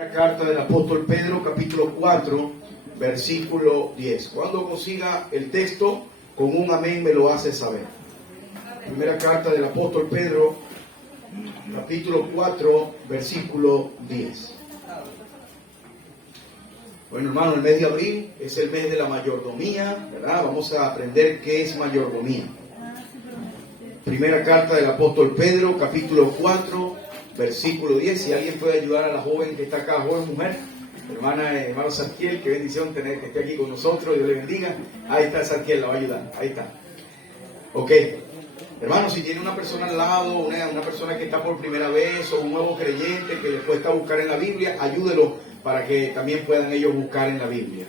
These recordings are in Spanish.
La carta del apóstol Pedro, capítulo 4, versículo 10. Cuando consiga el texto, con un amén me lo hace saber. Primera carta del apóstol Pedro, capítulo 4, versículo 10. Bueno, hermano, el mes de abril es el mes de la mayordomía, ¿verdad? Vamos a aprender qué es mayordomía. Primera carta del apóstol Pedro, capítulo 4, versículo 10. Si alguien puede ayudar a la joven que está acá, joven mujer, hermano Sarkiel, qué bendición tener que esté aquí con nosotros, Dios le bendiga. Ahí está Sarkiel, la va a ayudar, ahí está. Ok, hermano, si tiene una persona al lado, una persona que está por primera vez o un nuevo creyente que le cuesta buscar en la Biblia, ayúdelo para que también puedan ellos buscar en la Biblia.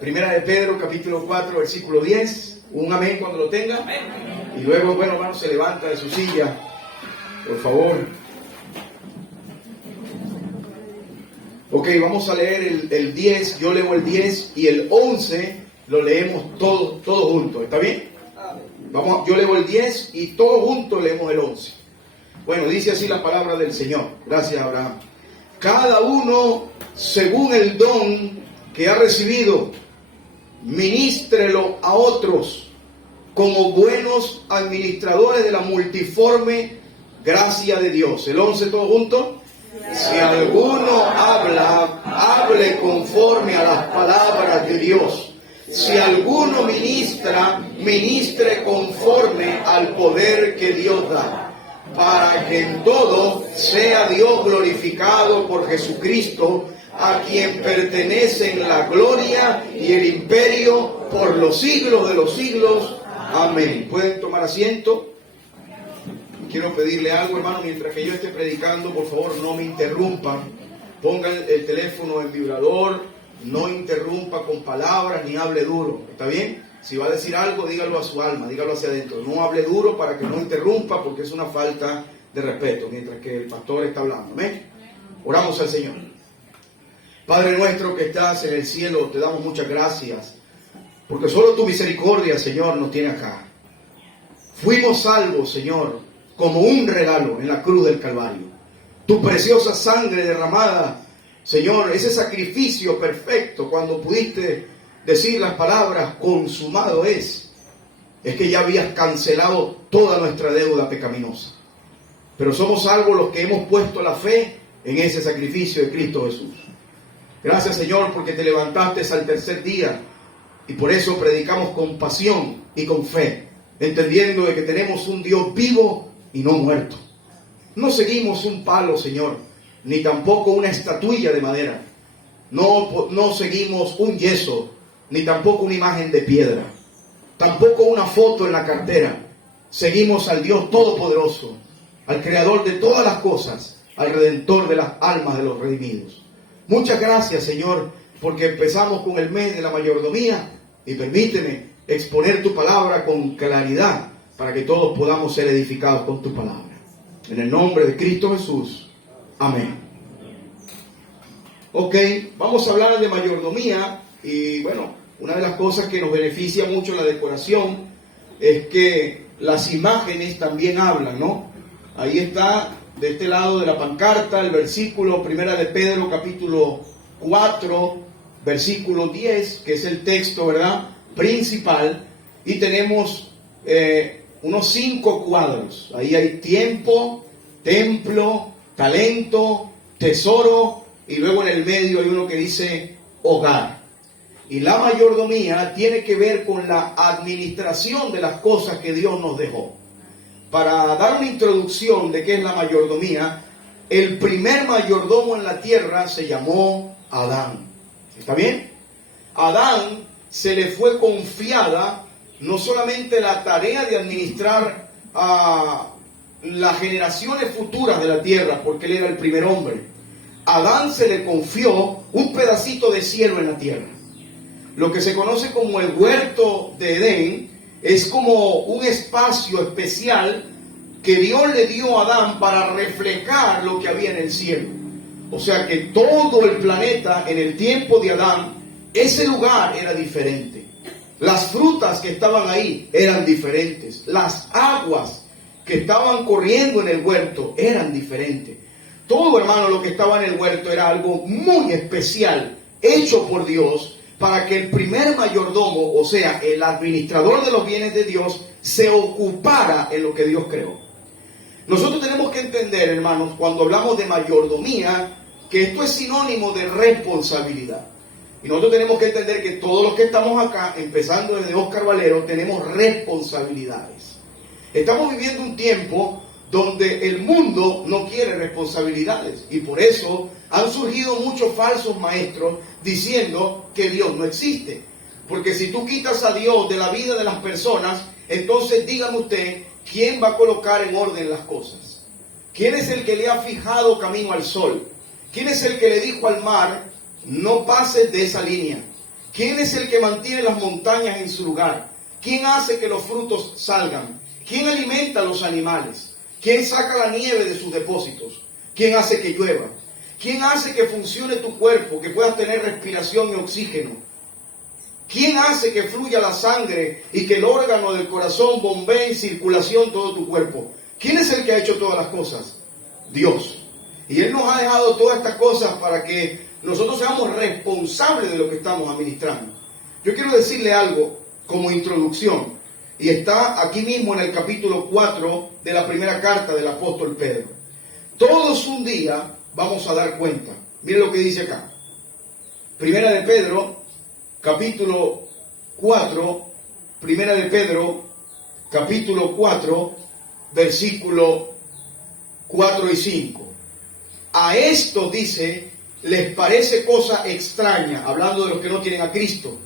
Primera de Pedro, capítulo 4, versículo 10. Un amén cuando lo tenga. Y luego, bueno, hermano, se levanta de su silla, por favor. Ok, vamos a leer el 10, yo leo el 10 y el 11 lo leemos todos juntos, ¿está bien? Yo leo el 10 y todos juntos leemos el 11. Bueno, dice así la palabra del Señor. Gracias, Abraham. Cada uno según el don que ha recibido, ministrelo a otros como buenos administradores de la multiforme gracia de Dios. El 11 todos juntos. Si alguno habla, hable conforme a las palabras de Dios. Si alguno ministra, ministre conforme al poder que Dios da, para que en todo sea Dios glorificado por Jesucristo, a quien pertenecen la gloria y el imperio por los siglos de los siglos. Amén. ¿Pueden tomar asiento? Quiero pedirle algo, hermano, mientras que yo esté predicando, por favor, no me interrumpan. Pongan el teléfono en vibrador, no interrumpa con palabras ni hable duro. ¿Está bien? Si va a decir algo, dígalo a su alma, dígalo hacia adentro. No hable duro para que no interrumpa, porque es una falta de respeto mientras que el pastor está hablando. Amén. Oramos al Señor. Padre nuestro que estás en el cielo, te damos muchas gracias, porque solo tu misericordia, Señor, nos tiene acá. Fuimos salvos, Señor, como un regalo en la cruz del Calvario. Tu preciosa sangre derramada, Señor, ese sacrificio perfecto cuando pudiste decir las palabras consumado es que ya habías cancelado toda nuestra deuda pecaminosa. Pero somos salvos los que hemos puesto la fe en ese sacrificio de Cristo Jesús. Gracias, Señor, porque te levantaste al tercer día y por eso predicamos con pasión y con fe, entendiendo de que tenemos un Dios vivo y no muerto. No seguimos un palo, Señor, ni tampoco una estatuilla de madera. No seguimos un yeso, ni tampoco una imagen de piedra, tampoco una foto en la cartera. Seguimos al Dios Todopoderoso, al Creador de todas las cosas, al Redentor de las almas de los redimidos. Muchas gracias, Señor, porque empezamos con el mes de la mayordomía y permíteme exponer tu palabra con claridad para que todos podamos ser edificados con tu palabra. En el nombre de Cristo Jesús. Amén. Ok, vamos a hablar de mayordomía y bueno, una de las cosas que nos beneficia mucho en la decoración es que las imágenes también hablan, ¿no? Ahí está, de este lado de la pancarta, el versículo, primera de Pedro, capítulo 4, versículo 10, que es el texto, ¿verdad?, principal, y tenemos unos 5 cuadros. Ahí hay tiempo, templo, talento, tesoro, y luego en el medio hay uno que dice hogar. Y la mayordomía tiene que ver con la administración de las cosas que Dios nos dejó. Para dar una introducción de qué es la mayordomía, el primer mayordomo en la tierra se llamó Adán. ¿Está bien? A Adán se le fue confiada no solamente la tarea de administrar a las generaciones futuras de la tierra, porque él era el primer hombre. A Adán se le confió un pedacito de cielo en la tierra. Lo que se conoce como el huerto de Edén es como un espacio especial que Dios le dio a Adán para reflejar lo que había en el cielo. O sea que todo el planeta en el tiempo de Adán, ese lugar era diferente. Las frutas que estaban ahí eran diferentes. Las aguas que estaban corriendo en el huerto eran diferentes. Todo, hermano, lo que estaba en el huerto era algo muy especial, hecho por Dios, para que el primer mayordomo, o sea, el administrador de los bienes de Dios, se ocupara en lo que Dios creó. Nosotros tenemos que entender, hermanos, cuando hablamos de mayordomía, que esto es sinónimo de responsabilidad. Y nosotros tenemos que entender que todos los que estamos acá, empezando desde Oscar Valero, tenemos responsabilidades. Estamos viviendo un tiempo donde el mundo no quiere responsabilidades, y por eso han surgido muchos falsos maestros diciendo que Dios no existe. Porque si tú quitas a Dios de la vida de las personas, entonces dígame usted, ¿quién va a colocar en orden las cosas? ¿Quién es el que le ha fijado camino al sol? ¿Quién es el que le dijo al mar, no pases de esa línea? ¿Quién es el que mantiene las montañas en su lugar? ¿Quién hace que los frutos salgan? ¿Quién alimenta a los animales? ¿Quién saca la nieve de sus depósitos? ¿Quién hace que llueva? ¿Quién hace que funcione tu cuerpo, que puedas tener respiración y oxígeno? ¿Quién hace que fluya la sangre y que el órgano del corazón bombee en circulación todo tu cuerpo? ¿Quién es el que ha hecho todas las cosas? Dios. Y Él nos ha dejado todas estas cosas para que nosotros seamos responsables de lo que estamos administrando. Yo quiero decirle algo como introducción, y está aquí mismo en el capítulo 4 de la primera carta del apóstol Pedro. Todos un día vamos a dar cuenta. Miren lo que dice acá. Primera de Pedro, capítulo 4, Primera de Pedro, capítulo 4, versículo 4 y 5. A esto dice, les parece cosa extraña, hablando de los que no tienen a Cristo,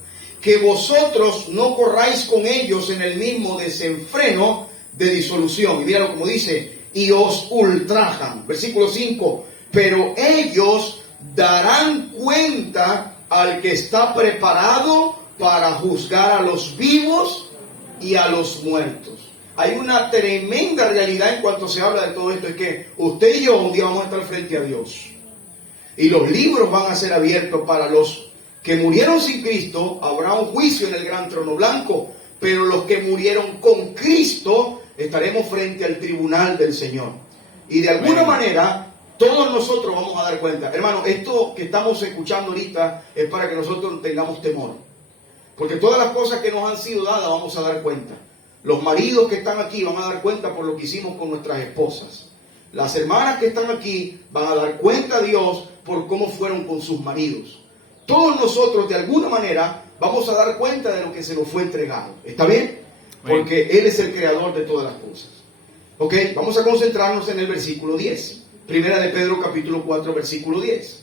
que vosotros no corráis con ellos en el mismo desenfreno de disolución. Y míralo como dice, y os ultrajan. Versículo 5, pero ellos darán cuenta al que está preparado para juzgar a los vivos y a los muertos. Hay una tremenda realidad en cuanto se habla de todo esto, es que usted y yo un día vamos a estar frente a Dios. Y los libros van a ser abiertos para los que murieron sin Cristo. Habrá un juicio en el gran trono blanco, pero los que murieron con Cristo estaremos frente al tribunal del Señor. Y de alguna manera todos nosotros vamos a dar cuenta. Hermano, esto que estamos escuchando ahorita es para que nosotros tengamos temor, porque todas las cosas que nos han sido dadas vamos a dar cuenta. Los maridos que están aquí van a dar cuenta por lo que hicimos con nuestras esposas. Las hermanas que están aquí van a dar cuenta a Dios por cómo fueron con sus maridos. Todos nosotros de alguna manera vamos a dar cuenta de lo que se nos fue entregado. ¿Está bien? Porque Él es el creador de todas las cosas. Ok, vamos a concentrarnos en el versículo 10. Primera de Pedro capítulo 4 versículo 10.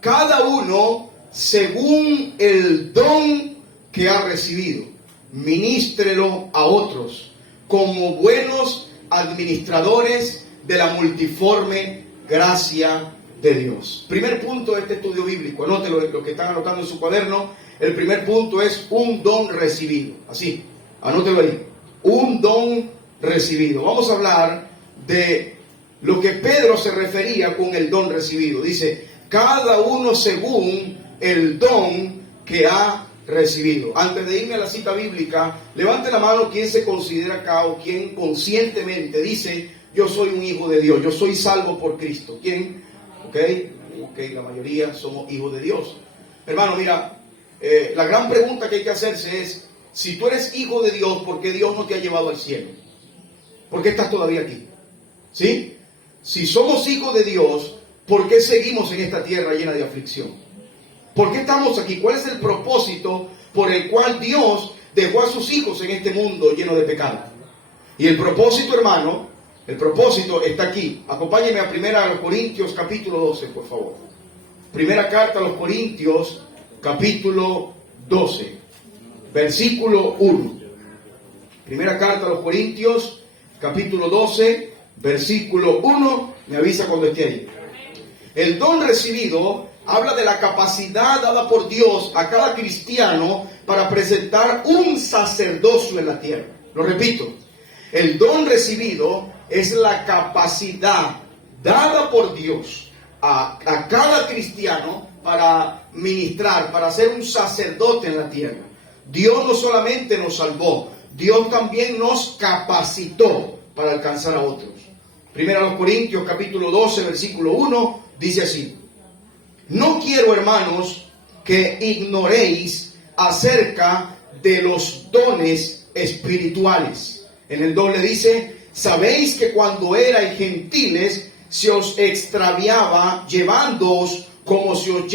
Cada uno según el don que ha recibido, ministrelo a otros como buenos administradores de la multiforme gracia de Dios. Primer punto de este estudio bíblico, anótelo lo que están anotando en su cuaderno. El primer punto es un don recibido. Así, anótelo ahí. Un don recibido. Vamos a hablar de lo que Pedro se refería con el don recibido. Dice, cada uno según el don que ha recibido. Antes de irme a la cita bíblica, levante la mano quien se considera acá o quien conscientemente dice, yo soy un hijo de Dios, yo soy salvo por Cristo. ¿Quién? Ok, la mayoría somos hijos de Dios. Hermano, mira, la gran pregunta que hay que hacerse es, si tú eres hijo de Dios, ¿por qué Dios no te ha llevado al cielo? ¿Por qué estás todavía aquí? ¿Sí? Si somos hijos de Dios, ¿por qué seguimos en esta tierra llena de aflicción? ¿Por qué estamos aquí? ¿Cuál es el propósito por el cual Dios dejó a sus hijos en este mundo lleno de pecado? Y el propósito, hermano, el propósito está aquí. Acompáñenme a Primera a los Corintios, capítulo 12, por favor. Primera carta a los Corintios, capítulo 12, versículo 1. Primera carta a los Corintios, capítulo 12, versículo 1. Me avisa cuando esté ahí. El don recibido habla de la capacidad dada por Dios a cada cristiano para presentar un sacerdocio en la tierra. Lo repito, el don recibido es la capacidad dada por Dios a cada cristiano para ministrar, para ser un sacerdote en la tierra. Dios no solamente nos salvó, Dios también nos capacitó para alcanzar a otros. Primera a los Corintios, capítulo 12, versículo 1, dice así: no quiero, hermanos, que ignoréis acerca de los dones espirituales. En el 2 le dice: sabéis que cuando erais gentiles se os extraviaba, llevándoos como se os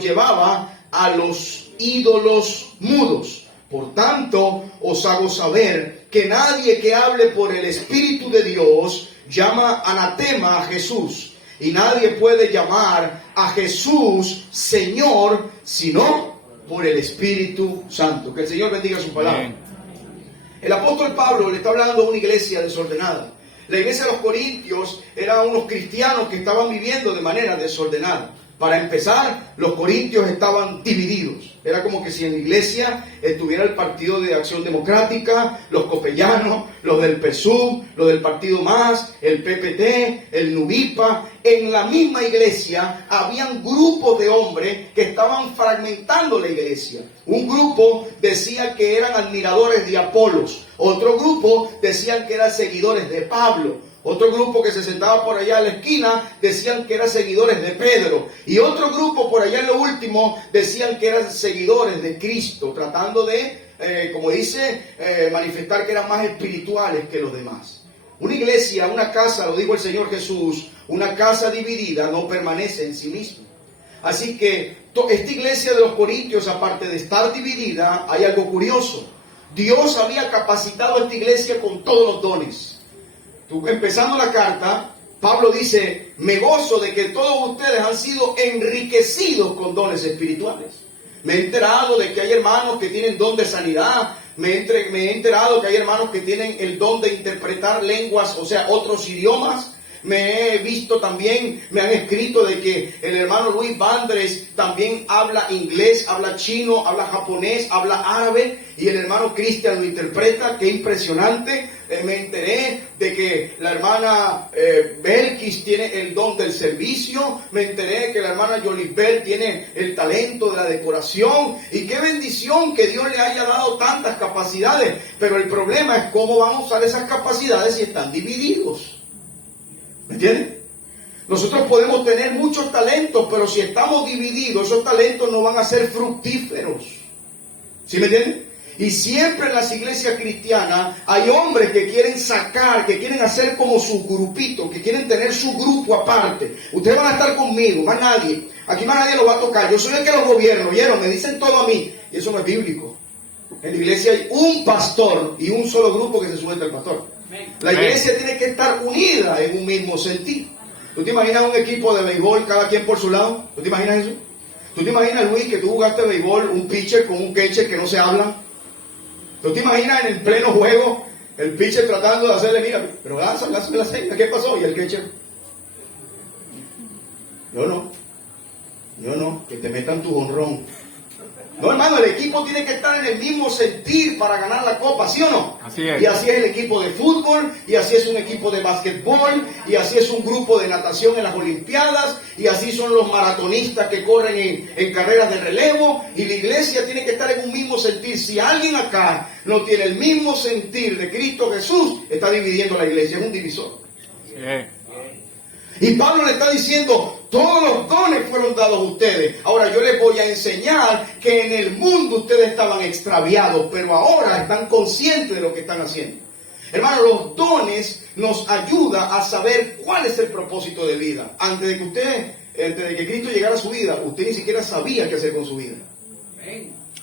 llevaba a los ídolos mudos. Por tanto, os hago saber que nadie que hable por el Espíritu de Dios llama anatema a Jesús. Y nadie puede llamar a Jesús Señor sino por el Espíritu Santo. Que el Señor bendiga su palabra. Bien. El apóstol Pablo le está hablando a una iglesia desordenada. La iglesia de los Corintios eran unos cristianos que estaban viviendo de manera desordenada. Para empezar, los corintios estaban divididos. Era como que si en la iglesia estuviera el Partido de Acción Democrática, los copellanos, los del PSUV, los del Partido Más, el PPT, el Nubipa. En la misma iglesia habían grupos de hombres que estaban fragmentando la iglesia. Un grupo decía que eran admiradores de Apolos. Otro grupo decían que eran seguidores de Pablo. Otro grupo que se sentaba por allá a la esquina decían que eran seguidores de Pedro. Y otro grupo por allá en lo último decían que eran seguidores de Cristo, tratando de, como dice, manifestar que eran más espirituales que los demás. Una iglesia, una casa, lo dijo el Señor Jesús, una casa dividida no permanece en sí misma. Así que esta iglesia de los Corintios, aparte de estar dividida, hay algo curioso. Dios había capacitado a esta iglesia con todos los dones. Empezando la carta, Pablo dice: me gozo de que todos ustedes han sido enriquecidos con dones espirituales. Me he enterado de que hay hermanos que tienen don de sanidad. Me he enterado que hay hermanos que tienen el don de interpretar lenguas, o sea, otros idiomas. Me he visto también, me han escrito de que el hermano Luis Vandres también habla inglés, habla chino, habla japonés, habla árabe, y el hermano Cristian lo interpreta. Qué impresionante. Me enteré de que la hermana Belkis tiene el don del servicio. Me enteré que la hermana Yolibel tiene el talento de la decoración. Y qué bendición que Dios le haya dado tantas capacidades. Pero el problema es cómo van a usar esas capacidades si están divididos. ¿Me entienden? Nosotros podemos tener muchos talentos, pero si estamos divididos, esos talentos no van a ser fructíferos. ¿Sí me entienden? Y siempre en las iglesias cristianas hay hombres que quieren sacar, que quieren hacer como su grupito, que quieren tener su grupo aparte. Ustedes van a estar conmigo, más nadie. Aquí más nadie lo va a tocar. Yo soy el que los gobierno, ¿oyeron? Me dicen todo a mí. Y eso no es bíblico. En la iglesia hay un pastor y un solo grupo que se somete al pastor. La iglesia tiene que estar unida en un mismo sentido. ¿Tú te imaginas un equipo de béisbol, cada quien por su lado? ¿Tú te imaginas eso? ¿Tú te imaginas, Luis, que tú jugaste béisbol, un pitcher con un catcher que no se hablan? ¿Tú te imaginas en el pleno juego el pitcher tratando de hacerle, mira, pero lánzame la seña, ¿qué pasó? Y el catcher: yo no, que te metan tu jonrón. No, hermano, el equipo tiene que estar en el mismo sentir para ganar la copa, ¿sí o no? Así es. Y así es el equipo de fútbol, y así es un equipo de básquetbol, y así es un grupo de natación en las olimpiadas, y así son los maratonistas que corren en carreras de relevo. Y la iglesia tiene que estar en un mismo sentir. Si alguien acá no tiene el mismo sentir de Cristo Jesús, está dividiendo la iglesia, es un divisor. Sí. Y Pablo le está diciendo: todos los dones fueron dados a ustedes. Ahora yo les voy a enseñar que en el mundo ustedes estaban extraviados, pero ahora están conscientes de lo que están haciendo. Hermano, los dones nos ayudan a saber cuál es el propósito de vida. Antes de que Cristo llegara a su vida, usted ni siquiera sabía qué hacer con su vida.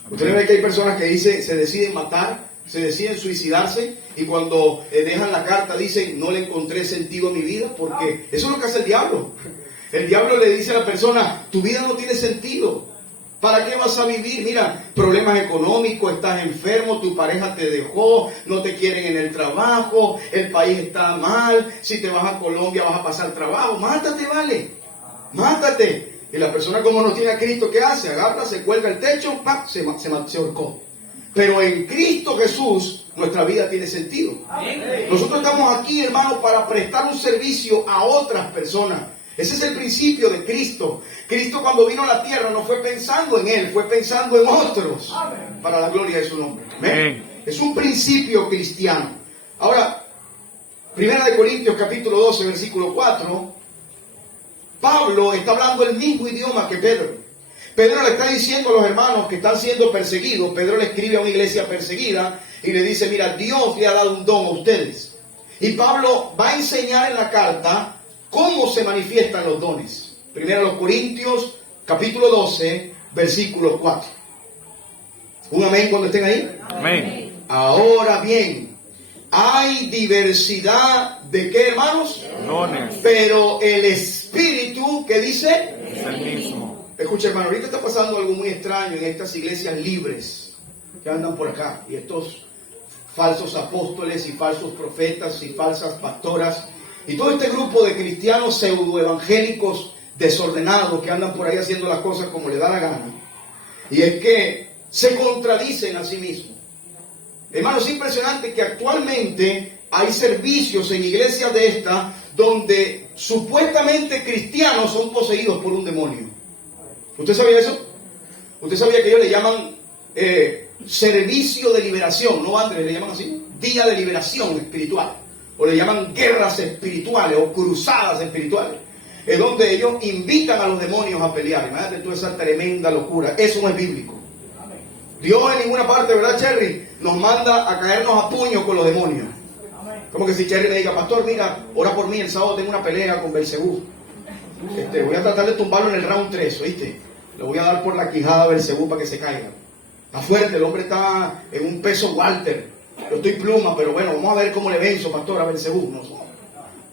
Usted ve que hay personas que se deciden matar, se deciden suicidarse, y cuando dejan la carta dicen: no le encontré sentido a mi vida, porque eso es lo que hace el diablo. El diablo le dice a la persona: tu vida no tiene sentido, ¿para qué vas a vivir? Mira, problemas económicos, estás enfermo, tu pareja te dejó, no te quieren en el trabajo, el país está mal, si te vas a Colombia vas a pasar trabajo, mátate, vale, mátate. Y la persona, como no tiene a Cristo, ¿qué hace? Agarra, se cuelga el techo, ¡pam!, se ahorcó. Pero en Cristo Jesús nuestra vida tiene sentido. Nosotros estamos aquí, hermanos, para prestar un servicio a otras personas. Ese es el principio de Cristo. Cristo, cuando vino a la tierra, no fue pensando en Él, fue pensando en otros, para la gloria de su nombre. ¿Ven? Es un principio cristiano. Ahora, Primera de Corintios capítulo 12, versículo 4, Pablo está hablando el mismo idioma que Pedro. Pedro le está diciendo a los hermanos que están siendo perseguidos. Pedro le escribe a una iglesia perseguida y le dice, mira, Dios le ha dado un don a ustedes. Y Pablo va a enseñar en la carta cómo se manifiestan los dones. Primero los Corintios capítulo 12, versículo 4. ¿Un amén cuando estén ahí? Amén. Ahora bien, hay diversidad de qué, hermanos? Dones. Pero el Espíritu, ¿qué dice? Es el mismo. Escucha, hermano, ahorita está pasando algo muy extraño en estas iglesias libres que andan por acá. Y estos falsos apóstoles y falsos profetas y falsas pastoras. Y todo este grupo de cristianos pseudoevangélicos desordenados que andan por ahí haciendo las cosas como le da la gana. Y es que se contradicen a sí mismos. Hermano, es impresionante que actualmente hay servicios en iglesias de estas donde supuestamente cristianos son poseídos por un demonio. ¿Usted sabía eso? ¿Usted sabía que ellos le llaman servicio de liberación? ¿No, Andrés? ¿Le llaman así? Día de liberación espiritual. O le llaman guerras espirituales o cruzadas espirituales. Es donde ellos invitan a los demonios a pelear. Imagínate tú esa tremenda locura. Eso no es bíblico. Dios en ninguna parte, ¿verdad, Cherry? Nos manda a caernos a puños con los demonios. Como que si Cherry le diga, pastor, mira, ora por mí, el sábado tengo una pelea con Belcebú. Voy a tratar de tumbarlo en el round 3, ¿oíste? Le voy a dar por la quijada a Belcebú para que se caiga. Está fuerte, el hombre está en un peso Walter. Yo estoy pluma, pero bueno, vamos a ver cómo le venzo, pastor, a Belcebú. No,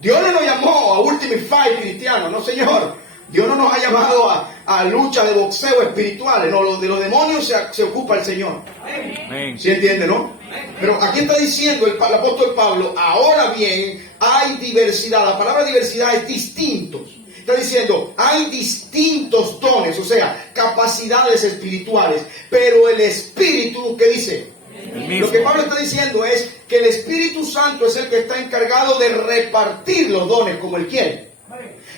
Dios no nos llamó a Ultimate Fight cristiano, no, señor. Dios no nos ha llamado a lucha de boxeo espirituales. No, de los demonios se ocupa el Señor. Amén. ¿Sí entiende, no? Pero aquí está diciendo el apóstol Pablo, ahora bien, hay diversidad. La palabra diversidad es distintos. Está diciendo, hay distintos dones, o sea, capacidades espirituales. Pero el Espíritu, ¿qué dice? Lo que Pablo está diciendo es que el Espíritu Santo es el que está encargado de repartir los dones como Él quiere.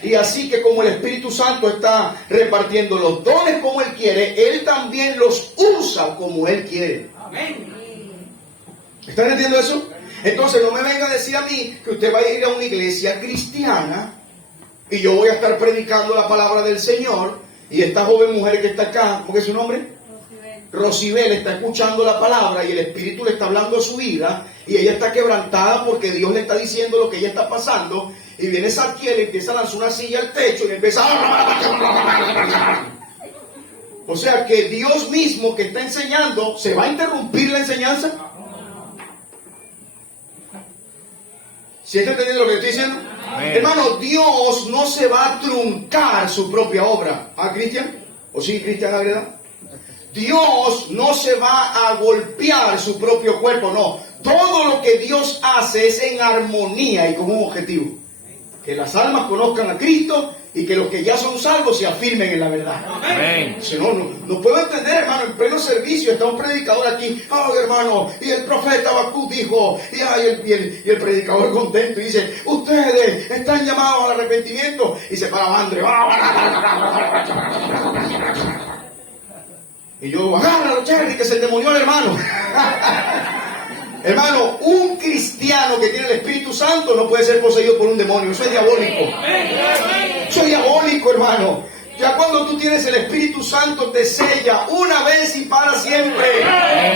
Y así que como el Espíritu Santo está repartiendo los dones como Él quiere, Él también los usa como Él quiere. ¿Están entendiendo eso? Entonces no me venga a decir a mí que usted va a ir a una iglesia cristiana y yo voy a estar predicando la palabra del Señor y esta joven mujer que está acá, ¿cómo es su nombre? Rosibel está escuchando la palabra y el Espíritu le está hablando a su vida y ella está quebrantada porque Dios le está diciendo lo que ella está pasando y viene Zadkiel y empieza a lanzar una silla al techo y le empieza a... O sea que Dios mismo que está enseñando, ¿se va a interrumpir la enseñanza? ¿Sí está entendiendo lo que estoy diciendo? Amén. Hermano, Dios no se va a truncar su propia obra. ¿Ah, Cristian? ¿O sí, Cristian Agreda? Dios no se va a golpear su propio cuerpo, no. Todo lo que Dios hace es en armonía y con un objetivo. Que las almas conozcan a Cristo y que los que ya son salvos se afirmen en la verdad. Amén. Si no puedo entender, hermano, en pleno servicio está un predicador aquí, ay, hermano, y el profeta Habacuc dijo, y el predicador contento y dice, ustedes están llamados al arrepentimiento, y se para André. Y yo, agárralo, Cherry, que se endemonió el hermano. Hermano, un cristiano que tiene el Espíritu Santo no puede ser poseído por un demonio. Eso es diabólico. Eso es diabólico, hermano. Ya cuando tú tienes el Espíritu Santo te sella una vez y para siempre.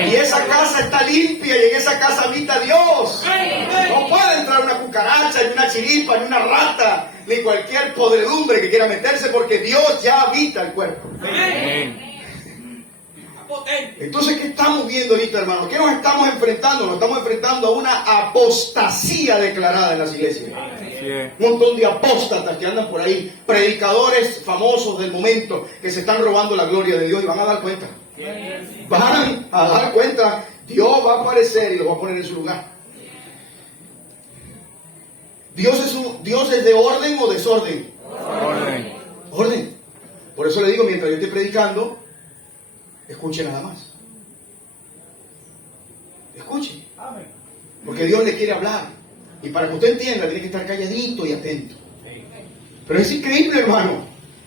Y esa casa está limpia y en esa casa habita Dios. No puede entrar una cucaracha, ni una chiripa, ni una rata, ni cualquier podredumbre que quiera meterse porque Dios ya habita el cuerpo. Entonces, ¿qué estamos viendo ahorita, hermano? ¿Qué nos estamos enfrentando? Nos estamos enfrentando a una apostasía declarada en las iglesias. Un montón de apóstatas que andan por ahí, predicadores famosos del momento que se están robando la gloria de Dios y van a dar cuenta. Van a dar cuenta. Dios va a aparecer y los va a poner en su lugar. ¿Dios es de orden o desorden? Orden. Orden. Por eso le digo, mientras yo esté predicando, escuche nada más. Escuche. Porque Dios le quiere hablar. Y para que usted entienda, tiene que estar calladito y atento. Pero es increíble, hermano.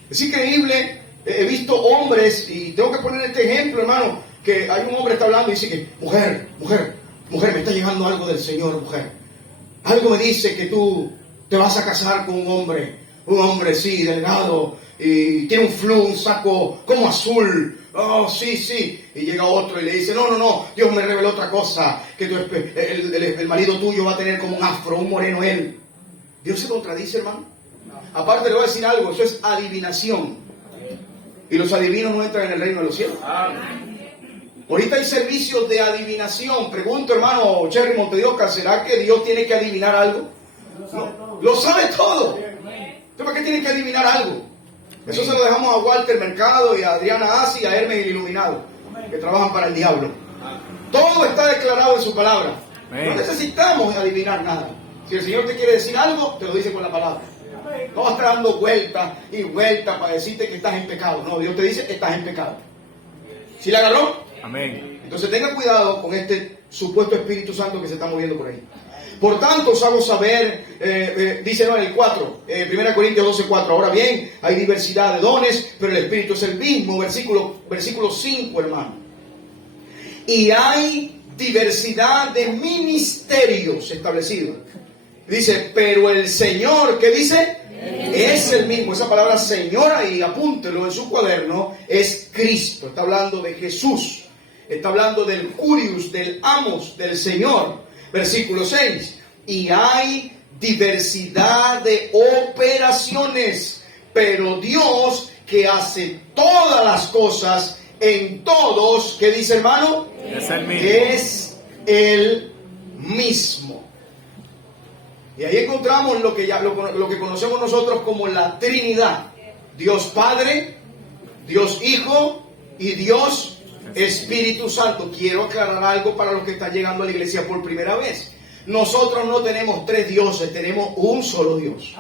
Es increíble. He visto hombres, y tengo que poner este ejemplo, hermano, que hay un hombre que está hablando y dice que, mujer, me está llegando algo del Señor, mujer. Algo me dice que tú te vas a casar con un hombre, sí, delgado, y tiene un flu, un saco como azul. Oh, sí, sí. Y llega otro y le dice, no, Dios me reveló otra cosa, que el marido tuyo va a tener como un afro, un moreno él. ¿Dios se contradice, hermano? Aparte le voy a decir algo, eso es adivinación. Y los adivinos no entran en el reino de los cielos. Ahorita hay servicios de adivinación. Pregunto, hermano Cherry Montedioca, ¿será que Dios tiene que adivinar algo? No, lo sabe todo. ¿Usted para qué tiene que adivinar algo? Eso se lo dejamos a Walter Mercado y a Adriana Asi y a Hermes el Iluminado, que trabajan para el diablo. Todo está declarado en su palabra. No necesitamos adivinar nada. Si el Señor te quiere decir algo, te lo dice con la palabra. No vas a estar dando vueltas y vueltas para decirte que estás en pecado. No, Dios te dice que estás en pecado. ¿Sí la agarró? Amén. Entonces tenga cuidado con este supuesto Espíritu Santo que se está moviendo por ahí. Por tanto, os hago saber, dice en el 4, 1 Corintios 12:4. Ahora bien, hay diversidad de dones, pero el Espíritu es el mismo. Versículo 5, hermano. Y hay diversidad de ministerios establecidos. Dice, pero el Señor, ¿qué dice? Es el mismo. Esa palabra Señor, ahí apúntelo en su cuaderno, es Cristo. Está hablando de Jesús. Está hablando del Curius, del Amos, del Señor. Versículo 6. Y hay diversidad de operaciones, pero Dios que hace todas las cosas en todos, ¿qué dice, hermano? Es el mismo. Es el mismo. Y ahí encontramos lo que conocemos nosotros como la Trinidad. Dios Padre, Dios Hijo y Dios Espíritu Santo. Quiero aclarar algo para los que están llegando a la iglesia por primera vez. Nosotros no tenemos tres dioses, tenemos un solo Dios.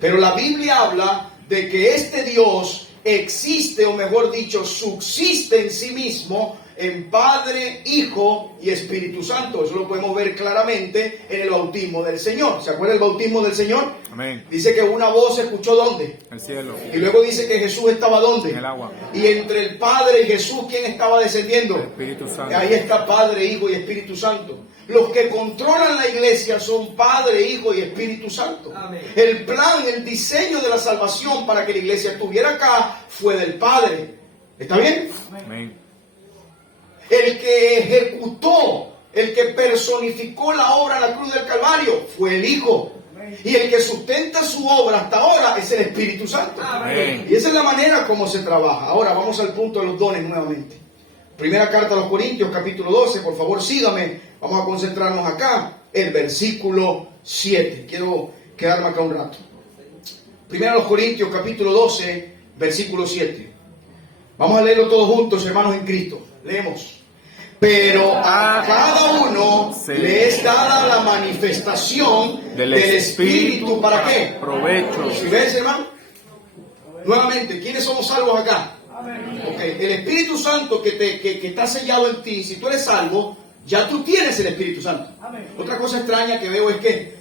Pero la Biblia habla de que este Dios existe, o mejor dicho, subsiste en sí mismo en Padre, Hijo y Espíritu Santo. Eso lo podemos ver claramente en el bautismo del Señor. ¿Se acuerda el bautismo del Señor? Amén. Dice que una voz se escuchó ¿dónde? El cielo. Y luego dice que Jesús estaba ¿dónde? En el agua. Y entre el Padre y Jesús, ¿quién estaba descendiendo? El Espíritu Santo. Ahí está Padre, Hijo y Espíritu Santo. Los que controlan la iglesia son Padre, Hijo y Espíritu Santo. Amén. El plan, el diseño de la salvación para que la iglesia estuviera acá fue del Padre. ¿Está bien? Amén. El que ejecutó, el que personificó la obra en la cruz del Calvario fue el Hijo. Y el que sustenta su obra hasta ahora es el Espíritu Santo. Amén. Y esa es la manera como se trabaja. Ahora vamos al punto de los dones nuevamente. Primera carta a los Corintios, capítulo 12. Por favor, sígame. Vamos a concentrarnos acá. El versículo 7. Quiero quedarme acá un rato. Primera a los Corintios, capítulo 12, versículo 7. Vamos a leerlo todos juntos, hermanos en Cristo. Leemos. Pero a cada uno le es dada la manifestación del Espíritu. ¿Para qué? Provecho. ¿Sí ves, hermano? Nuevamente, ¿quiénes somos salvos acá? Okay. El Espíritu Santo que está sellado en ti, si tú eres salvo, ya tú tienes el Espíritu Santo. Otra cosa extraña que veo es que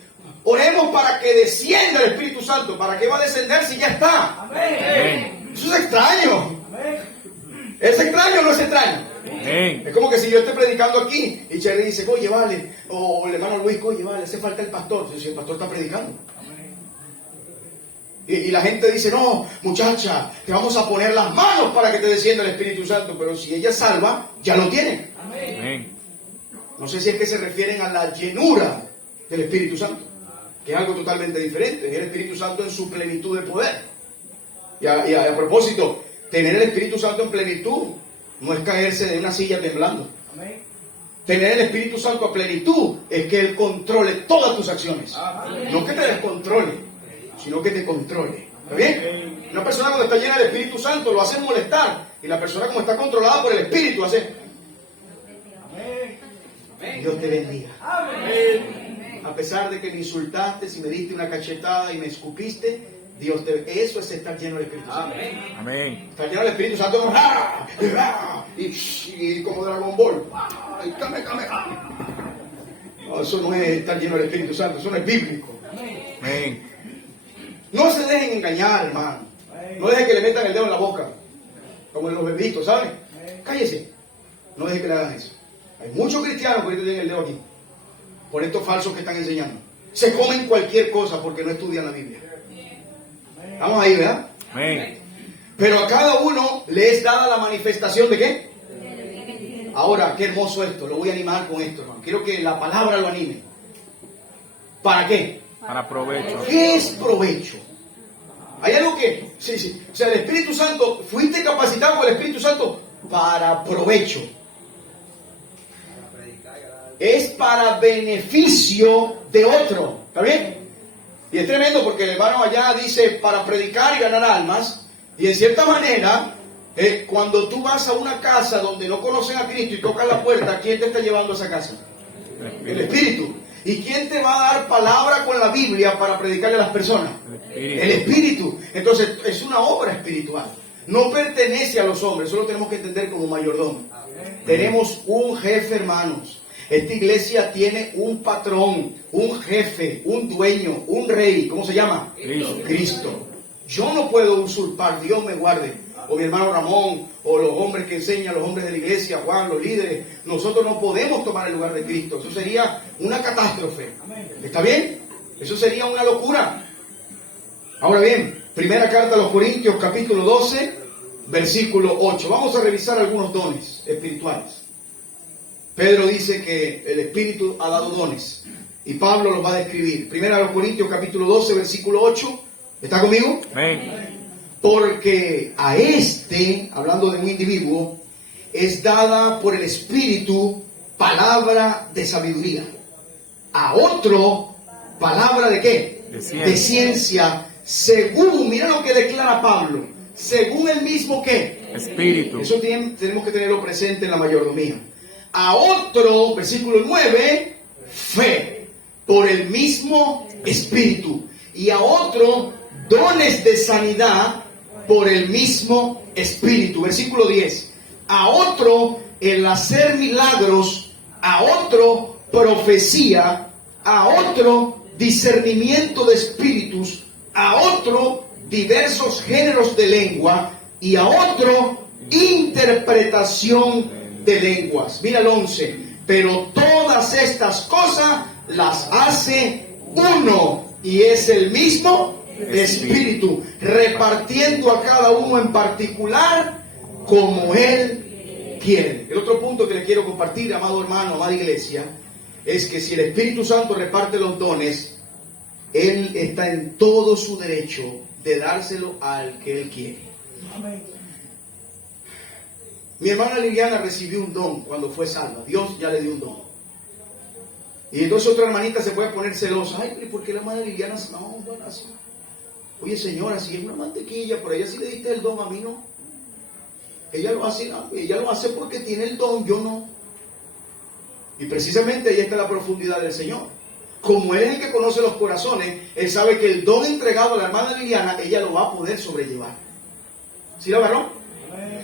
oremos para que descienda el Espíritu Santo. ¿Para qué va a descender si ya está? Amén. Eso es extraño. ¿Es extraño o no es extraño? Amén. Es como que si yo estoy predicando aquí y Cherry dice, oye, vale, o el hermano Luis, oye, vale, hace falta el pastor. Si el pastor está predicando. Y la gente dice, no, muchacha, te vamos a poner las manos para que te descienda el Espíritu Santo. Pero si ella salva, ya lo tiene. Amén. No sé si es que se refieren a la llenura del Espíritu Santo, que es algo totalmente diferente. Es el Espíritu Santo en su plenitud de poder. Y a propósito, tener el Espíritu Santo en plenitud no es caerse de una silla temblando. Amén. Tener el Espíritu Santo a plenitud es que Él controle todas tus acciones. Amén. No que te descontrole, sino que te controle. ¿Está bien? Una persona cuando está llena del Espíritu Santo lo hace molestar. Y la persona como está controlada por el Espíritu hace... Amén. Dios te bendiga. Amén. A pesar de que me insultaste, si me diste una cachetada y me escupiste, Dios te... Eso es estar lleno del Espíritu Santo. Amén. Estar lleno del Espíritu Santo y como Dragon Ball. No, eso no es estar lleno del Espíritu Santo, eso no es bíblico. Amén. No se dejen engañar, hermano. No dejen que le metan el dedo en la boca, como en los bebitos, ¿saben? Cállese. No dejen que le hagan eso. Hay muchos cristianos que ahorita tienen el dedo aquí, por estos falsos que están enseñando. se comen cualquier cosa porque no estudian la Biblia. Estamos ahí, ¿verdad? Amén. Pero a cada uno le es dada la manifestación de ¿qué? Ahora, qué hermoso esto. Lo voy a animar con esto, hermano. Quiero que la palabra lo anime. ¿Para qué? Para provecho. ¿Qué es provecho? Hay algo que, sí. O sea, el Espíritu Santo, fuiste capacitado por el Espíritu Santo para provecho. Es para beneficio de otro. ¿Está bien? Y es tremendo porque el hermano allá dice para predicar y ganar almas. Y en cierta manera, cuando tú vas a una casa donde no conocen a Cristo y tocas la puerta, ¿quién te está llevando a esa casa? El Espíritu. ¿Y quién te va a dar palabra con la Biblia para predicarle a las personas? El Espíritu. Entonces es una obra espiritual. No pertenece a los hombres, eso lo tenemos que entender como mayordomo. Tenemos un jefe, hermanos. Esta iglesia tiene un patrón, un jefe, un dueño, un rey. ¿Cómo se llama? Cristo. Yo no puedo usurpar, Dios me guarde. O mi hermano Ramón, o los hombres que enseñan, los hombres de la iglesia, Juan, los líderes. Nosotros no podemos tomar el lugar de Cristo. Eso sería una catástrofe. ¿Está bien? Eso sería una locura. Ahora bien, primera carta a los Corintios, capítulo 12, versículo 8. Vamos a revisar algunos dones espirituales. Pedro dice que el Espíritu ha dado dones. Y Pablo los va a describir. Primera a los Corintios, capítulo 12, versículo 8. ¿Está conmigo? Amén. Porque a este, hablando de un individuo, es dada por el Espíritu palabra de sabiduría. A otro, palabra de ¿qué? De ciencia. Según, mira lo que declara Pablo, según el mismo ¿qué? Espíritu. Eso tenemos que tenerlo presente en la mayordomía. A otro, versículo 9, fe, por el mismo Espíritu. Y a otro, dones de sanidad por el mismo Espíritu. Versículo 10. A otro, el hacer milagros. A otro, profecía. A otro, discernimiento de espíritus. A otro, diversos géneros de lengua. Y a otro, interpretación de lenguas. Mira el 11. Pero todas estas cosas las hace uno. Y es el mismo Espíritu, repartiendo a cada uno en particular como Él quiere. El otro punto que les quiero compartir, amado hermano, amada iglesia, es que si el Espíritu Santo reparte los dones, Él está en todo su derecho de dárselo al que Él quiere. Mi hermana Liliana recibió un don cuando fue salva. Dios ya le dio un don. Y entonces otra hermanita se puede poner celosa. Ay, ¿por qué la hermana Liliana no, un don así? Oye, señora, si es una mantequilla, por ella sí le diste el don, a mí no. Ella lo hace porque tiene el don, yo no. Y precisamente ahí está la profundidad del Señor. Como Él es el que conoce los corazones, Él sabe que el don entregado a la hermana Liliana, ella lo va a poder sobrellevar. ¿Sí lo agarró?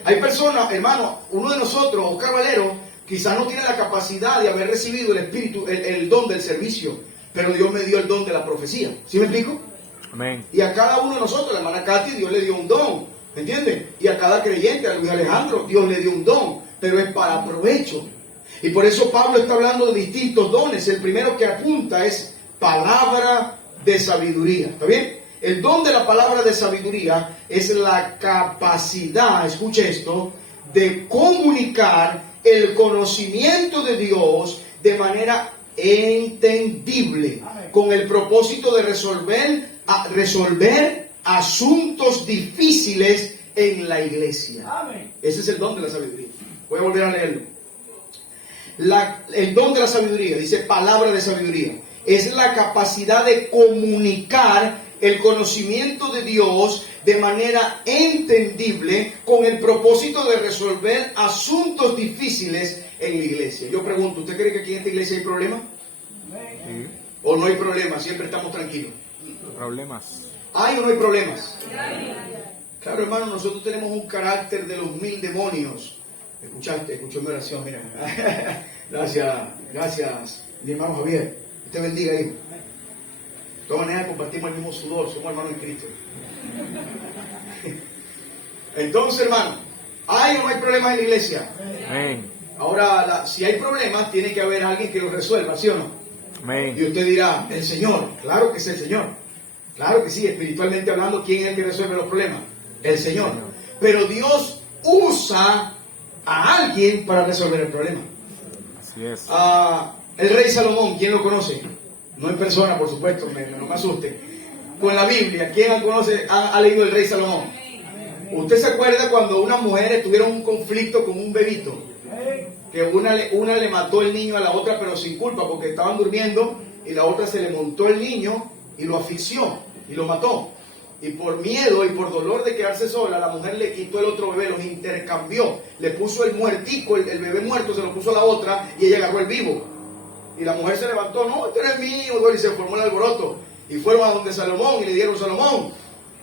Hay personas, hermano, uno de nosotros, Oscar Valero, quizás no tiene la capacidad de haber recibido el espíritu, el don del servicio, pero Dios me dio el don de la profecía. ¿Sí me explico? Amén. Y a cada uno de nosotros, la hermana Katy, Dios le dio un don, ¿me entiendes? Y a cada creyente, a Luis Alejandro, Dios le dio un don, pero es para provecho. Y por eso Pablo está hablando de distintos dones. El primero que apunta es palabra de sabiduría. ¿Está bien? El don de la palabra de sabiduría es la capacidad, escuche esto, de comunicar el conocimiento de Dios de manera entendible, con el propósito de resolver asuntos difíciles en la iglesia. Ese es el don de la sabiduría. Voy a volver a leerlo. El don de la sabiduría, dice palabra de sabiduría, es la capacidad de comunicar el conocimiento de Dios de manera entendible con el propósito de resolver asuntos difíciles en la iglesia. Yo pregunto, ¿usted cree que aquí en esta iglesia hay problemas? Sí. ¿O no hay problemas? Siempre estamos tranquilos. Problemas. ¿Hay o no hay problemas? Claro, hermano, nosotros tenemos un carácter de los 1000 demonios. Escuchó mi oración, mira. Gracias, mi hermano Javier. Usted bendiga, hijo. De todas maneras compartimos el mismo sudor, somos hermanos en Cristo. Entonces, hermano, ¿hay o no hay problemas en la iglesia? Amén. Ahora, si hay problemas, tiene que haber alguien que los resuelva, ¿sí o no? Amén. Y usted dirá, el Señor. Claro que es el Señor. Claro que sí, espiritualmente hablando, ¿quién es el que resuelve los problemas? El Señor. Pero Dios usa a alguien para resolver el problema. Así es. El rey Salomón, ¿quién lo conoce? No en persona, por supuesto, no me asuste. Con la Biblia, ¿quién ha leído el rey Salomón? ¿Usted se acuerda cuando unas mujeres tuvieron un conflicto con un bebito? Que una le mató el niño a la otra, pero sin culpa, porque estaban durmiendo, y la otra se le montó el niño y lo asfixió y lo mató. Y por miedo y por dolor de quedarse sola, la mujer le quitó el otro bebé, los intercambió, le puso el muertico, el bebé muerto, se lo puso a la otra, y ella agarró el vivo. Y la mujer se levantó, no, este es mío, y se formó el alboroto. Y fueron a donde Salomón y le dieron: Salomón,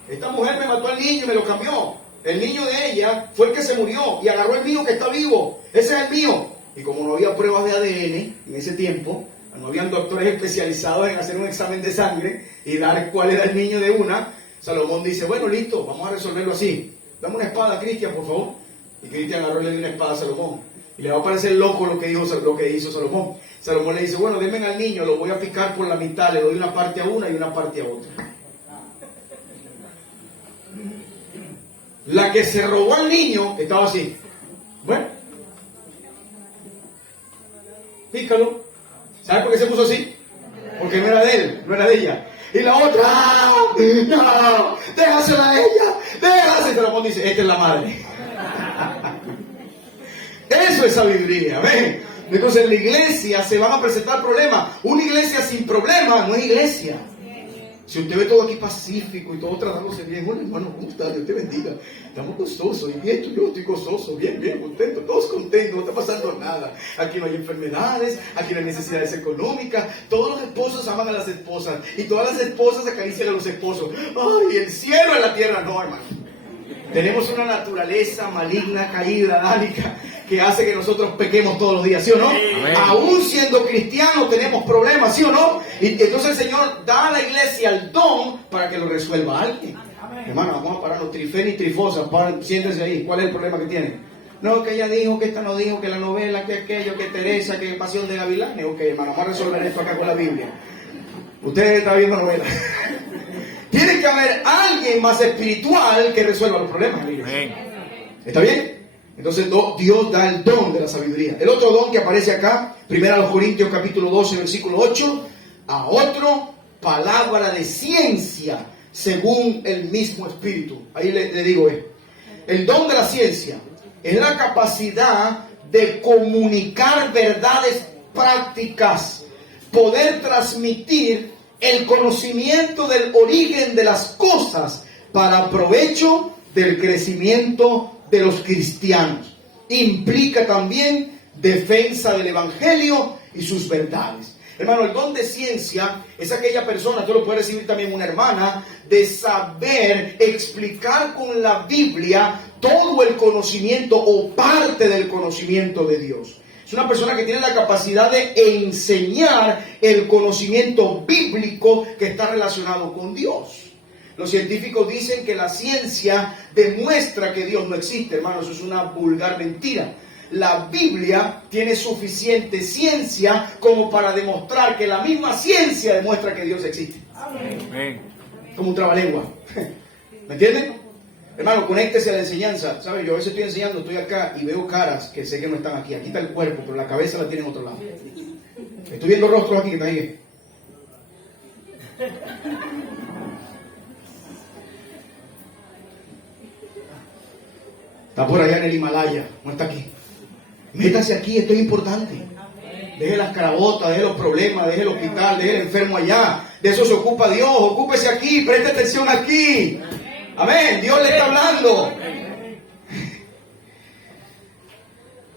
esta mujer me mató al niño y me lo cambió. El niño de ella fue el que se murió y agarró el mío que está vivo. Ese es el mío. Y como no había pruebas de ADN en ese tiempo, no habían doctores especializados en hacer un examen de sangre y dar cuál era el niño de una, Salomón dice: bueno, listo, vamos a resolverlo así. Dame una espada, Cristian, por favor. Y Cristian agarró y le dio una espada a Salomón. Y le va a parecer loco lo que hizo Salomón. Salomón le dice: bueno, denme al niño, lo voy a picar por la mitad, le doy una parte a una y una parte a otra. La que se robó al niño estaba así. Bueno, pícalo. ¿Sabe por qué se puso así? Porque no era de él, no era de ella. Y la otra, no, déjasela a ella, déjasela. Y Salomón dice: esta es la madre. Eso es sabiduría, ¿ven? Entonces en la iglesia se van a presentar problemas. Una iglesia sin problemas no es iglesia. Si usted ve todo aquí pacífico y todo tratándose bien, bueno, hermano, ¿cómo está? Dios te bendiga. Estamos gozosos, y bien, yo estoy gozoso, bien, contento, todos contentos, no está pasando nada. Aquí no hay enfermedades, aquí no hay necesidades económicas. Todos los esposos aman a las esposas y todas las esposas acarician a los esposos. ¡Ay, el cielo en la tierra! No, hermano. Tenemos una naturaleza maligna, caída, adánica, que hace que nosotros pequemos todos los días, ¿sí o no? Amén. Aún siendo cristianos tenemos problemas, ¿sí o no? Y entonces el Señor da a la iglesia el don para que lo resuelva alguien. Amén. Hermano, vamos a pararnos, Trifén y Trifosa, siéntense ahí. ¿Cuál es el problema que tienen? No, que ella dijo, que esta no dijo, que la novela, que aquello, que Teresa, que Pasión de Gavilanes. Ok, hermano, vamos a resolver esto acá con la Biblia. Ustedes están viendo novelas. Tiene que haber alguien más espiritual que resuelva los problemas. ¿Está bien? Entonces Dios da el don de la sabiduría. El otro don que aparece acá, 1 Corintios capítulo 12, versículo 8, a otro palabra de ciencia según el mismo espíritu. Ahí le digo esto. El don de la ciencia es la capacidad de comunicar verdades prácticas, poder transmitir el conocimiento del origen de las cosas para provecho del crecimiento de los cristianos. Implica también defensa del evangelio y sus verdades. Hermano, el don de ciencia es aquella persona, tú lo puedes recibir también una hermana, de saber explicar con la Biblia todo el conocimiento o parte del conocimiento de Dios. Es una persona que tiene la capacidad de enseñar el conocimiento bíblico que está relacionado con Dios. Los científicos dicen que la ciencia demuestra que Dios no existe, hermano. Eso es una vulgar mentira. La Biblia tiene suficiente ciencia como para demostrar que la misma ciencia demuestra que Dios existe. Amén. Como un trabalengua. ¿Me entienden? Hermano, conéctese a la enseñanza. ¿Sabe? Yo a veces estoy enseñando, estoy acá y veo caras que sé que no están aquí. Aquí está el cuerpo, pero la cabeza la tiene en otro lado. Estoy viendo rostros aquí que están ahí. Está por allá en el Himalaya, no está aquí. Métase aquí, esto es importante. Deje las carabotas, deje los problemas, deje el hospital, deje el enfermo allá. De eso se ocupa Dios. Ocúpese aquí, preste atención aquí. Amén, Dios le está hablando.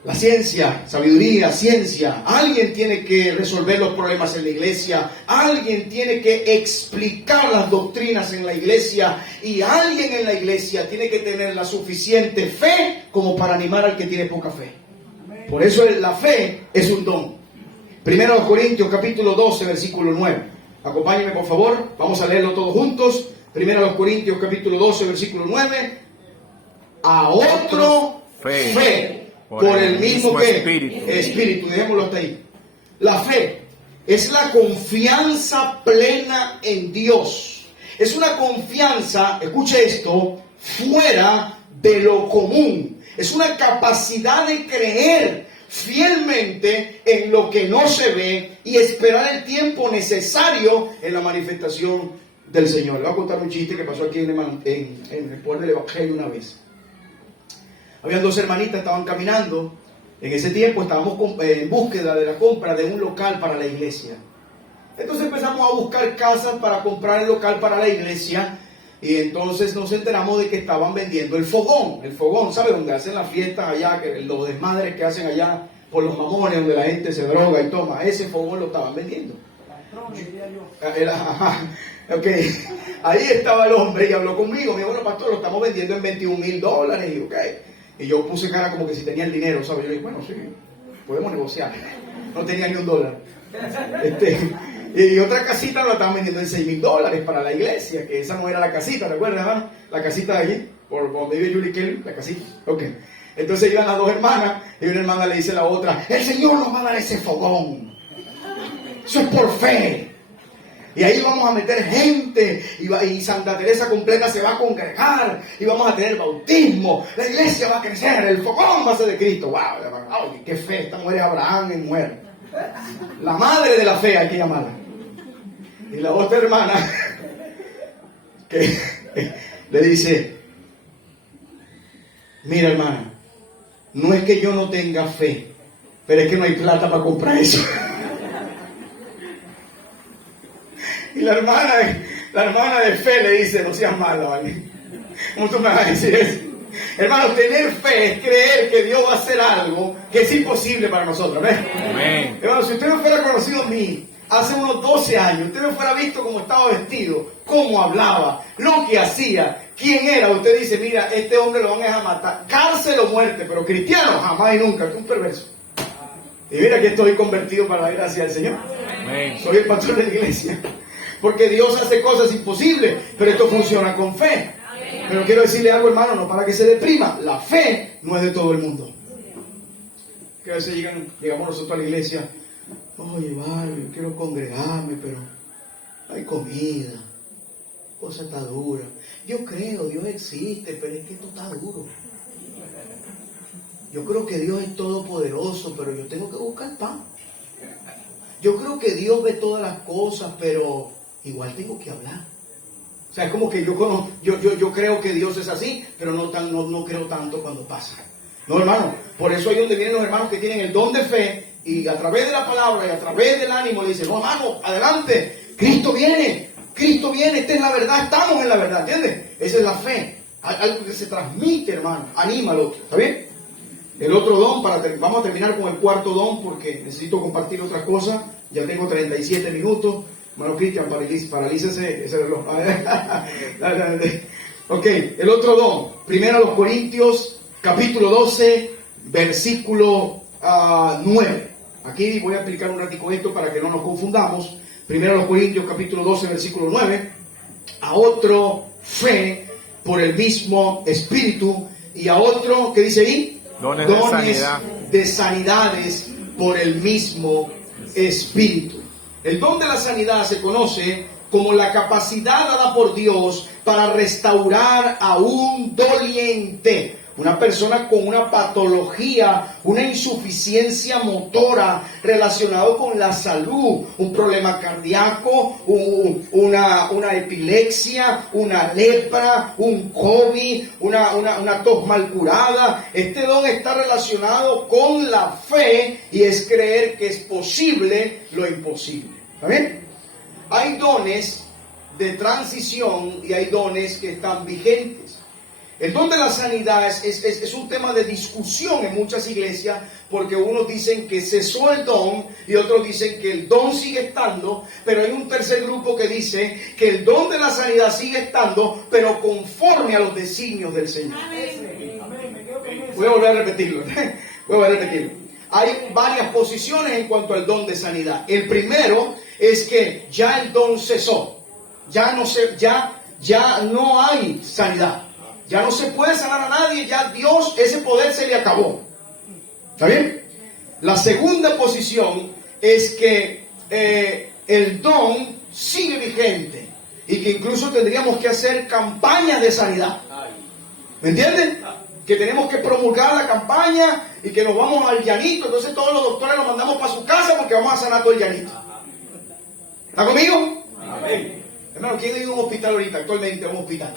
La ciencia, sabiduría, ciencia. Alguien tiene que resolver los problemas en la iglesia. Alguien tiene que explicar las doctrinas en la iglesia. Y alguien en la iglesia tiene que tener la suficiente fe como para animar al que tiene poca fe. Por eso la fe es un don. 1 Corintios capítulo 12, versículo 9. Acompáñenme por favor, vamos a leerlo todos juntos. 1 Corintios capítulo 12, versículo 9. A otro fe por el mismo que espíritu. Dejémoslo hasta ahí. La fe es la confianza plena en Dios. Es una confianza, escuche esto, fuera de lo común. Es una capacidad de creer fielmente en lo que no se ve y esperar el tiempo necesario en la manifestación del Señor. Le voy a contar un chiste que pasó aquí en el pueblo del Evangelio una vez. Habían dos hermanitas, estaban caminando. En ese tiempo estábamos en búsqueda de la compra de un local para la iglesia. Entonces empezamos a buscar casas para comprar el local para la iglesia. Y entonces nos enteramos de que estaban vendiendo el fogón, ¿sabe? Donde hacen las fiestas allá, que los desmadres que hacen allá por los mamones, donde la gente se droga y toma. Ese fogón lo estaban vendiendo. Okay. Ahí estaba el hombre y habló conmigo. Me dijo, bueno, pastor, lo estamos vendiendo en $21,000. Y okay. Y yo puse cara como que si tenía el dinero, ¿sabes? Yo dije, bueno, sí, podemos negociar. No tenía ni $1. Y otra casita la estaban vendiendo en $6,000 para la iglesia, que esa no era la casita, ¿recuerdas, hermano? La casita de allí, por donde vive Julie Kelly, la casita. Ok. Entonces iban las dos hermanas, y una hermana le dice a la otra, el Señor nos va a dar ese fogón. Eso es por fe. Y ahí vamos a meter gente, y Santa Teresa completa se va a congregar, y vamos a tener bautismo, la iglesia va a crecer, el fogón va a ser de Cristo. ¡Wow! ¡Qué fe! Esta mujer es Abraham en mujer. La madre de la fe hay que llamarla. Y la otra hermana que le dice, mira hermana, no es que yo no tenga fe, pero es que no hay plata para comprar eso. Y la hermana de fe le dice, no seas malo, ¿vale? ¿Cómo tú me vas a decir eso? Hermano, tener fe es creer que Dios va a hacer algo que es imposible para nosotros. ¿Ves? Amén. Hermano, si usted me fuera conocido a mí hace unos 12 años, usted me fuera visto cómo estaba vestido, cómo hablaba, lo que hacía, quién era, usted dice, mira, este hombre lo van a matar, cárcel o muerte, pero cristiano jamás y nunca, es un perverso. Y mira que estoy convertido para la gracia del Señor. Amén. Soy el pastor de la iglesia. Porque Dios hace cosas imposibles, pero esto funciona con fe. Pero quiero decirle algo, hermano, no para que se deprima. La fe no es de todo el mundo. Que a veces llegamos nosotros a la iglesia, oye, vale, yo quiero congregarme, pero hay comida, cosa está dura. Yo creo, Dios existe, pero es que esto está duro. Yo creo que Dios es todopoderoso, pero yo tengo que buscar pan. Yo creo que Dios ve todas las cosas, pero igual tengo que hablar. O sea, es como que yo creo que Dios es así, pero no creo tanto cuando pasa. No, hermano, por eso hay donde vienen los hermanos que tienen el don de fe y a través de la palabra y a través del ánimo le dicen, no, hermano, adelante, Cristo viene, esta es la verdad, estamos en la verdad, ¿entiendes? Esa es la fe, algo que se transmite, hermano, anima al otro, ¿está bien? El otro don, vamos a terminar con el cuarto don porque necesito compartir otras cosas, ya tengo 37 minutos. Hermano Cristian, paralícese ese reloj. Ok, el otro don. Primero a los Corintios, capítulo 12, versículo 9. Aquí voy a explicar un ratico esto para que no nos confundamos. Primero a los Corintios, capítulo 12, versículo 9. A otro, fe por el mismo Espíritu. Y a otro, ¿qué dice ahí? Dones de sanidades por el mismo Espíritu. El don de la sanidad se conoce como la capacidad dada por Dios para restaurar a un doliente, una persona con una patología, una insuficiencia motora relacionado con la salud, un problema cardíaco, una epilepsia, una lepra, un COVID, una tos mal curada. Este don está relacionado con la fe y es creer que es posible lo imposible. ¿Está bien? Hay dones de transición y hay dones que están vigentes. El don de la sanidad es un tema de discusión en muchas iglesias, porque unos dicen que cesó el don y otros dicen que el don sigue estando, pero hay un tercer grupo que dice que el don de la sanidad sigue estando, pero conforme a los designios del Señor. Voy a volver a repetirlo. Hay varias posiciones en cuanto al don de sanidad. El primero es que ya el don cesó. Ya no hay sanidad. Ya no se puede sanar a nadie, ya Dios, ese poder se le acabó. ¿Está bien? La segunda posición es que el don sigue vigente y que incluso tendríamos que hacer campañas de sanidad. ¿Me entienden? Que tenemos que promulgar la campaña y que nos vamos al llanito. Entonces todos los doctores los mandamos para su casa porque vamos a sanar todo el llanito. ¿Está conmigo? Amén. Hermano, ¿quién vive en un hospital ahorita? Actualmente en un hospital.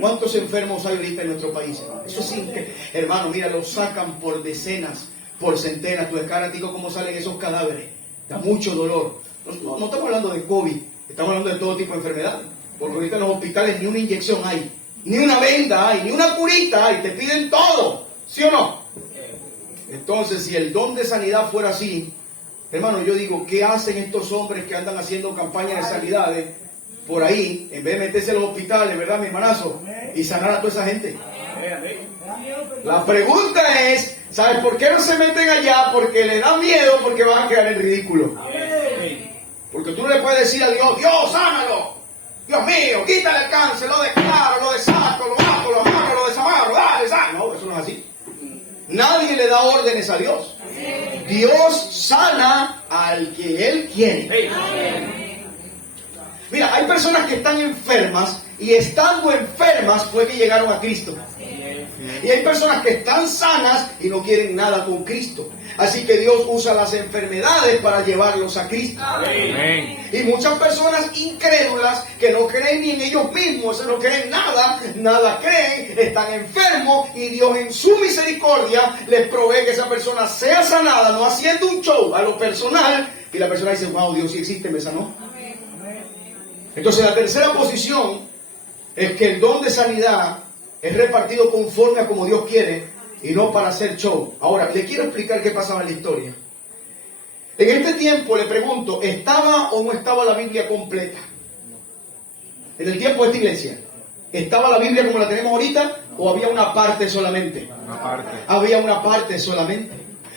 ¿Cuántos enfermos hay ahorita en nuestro país, hermano? Eso sí, hermano, mira, los sacan por decenas, por centenas. Tú descaratico cómo salen esos cadáveres. Da mucho dolor. No estamos hablando de COVID, estamos hablando de todo tipo de enfermedades. Porque ahorita en los hospitales ni una inyección hay, ni una venda hay, ni una curita hay. Te piden todo, ¿sí o no? Entonces, si el don de sanidad fuera así, hermano, yo digo, ¿qué hacen estos hombres que andan haciendo campañas de sanidades por ahí, en vez de meterse en los hospitales, ¿verdad, mi hermanazo? Y sanar a toda esa gente. La pregunta es, ¿sabes por qué no se meten allá? Porque le da miedo, porque van a quedar en ridículo. Porque tú no le puedes decir a Dios, Dios, sánalo. Dios mío, quítale el cáncer, lo declaro, lo desato, lo mato, lo amarro, lo desamarro, dale, sano. No, eso no es así. Nadie le da órdenes a Dios. Dios sana al que Él quiere. Mira, hay personas que están enfermas y estando enfermas fue que llegaron a Cristo. Y hay personas que están sanas y no quieren nada con Cristo. Así que Dios usa las enfermedades para llevarlos a Cristo. Amén. Y muchas personas incrédulas que no creen ni en ellos mismos, no creen nada creen, están enfermos y Dios en su misericordia les provee que esa persona sea sanada, no haciendo un show a lo personal. Y la persona dice, wow, Dios sí existe, me sanó. Entonces la tercera posición es que el don de sanidad es repartido conforme a como Dios quiere y no para hacer show. Ahora, le quiero explicar qué pasaba en la historia. En este tiempo le pregunto, ¿estaba o no estaba la Biblia completa? En el tiempo de esta iglesia, ¿estaba la Biblia como la tenemos ahorita o había una parte solamente? Una parte. Había una parte solamente.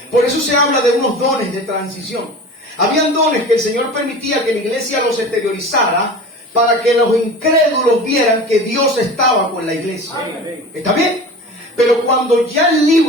Por eso se habla de unos dones de transición. Habían dones que el Señor permitía que la iglesia los exteriorizara para que los incrédulos vieran que Dios estaba con la iglesia. ¿Está bien? Pero cuando ya el libro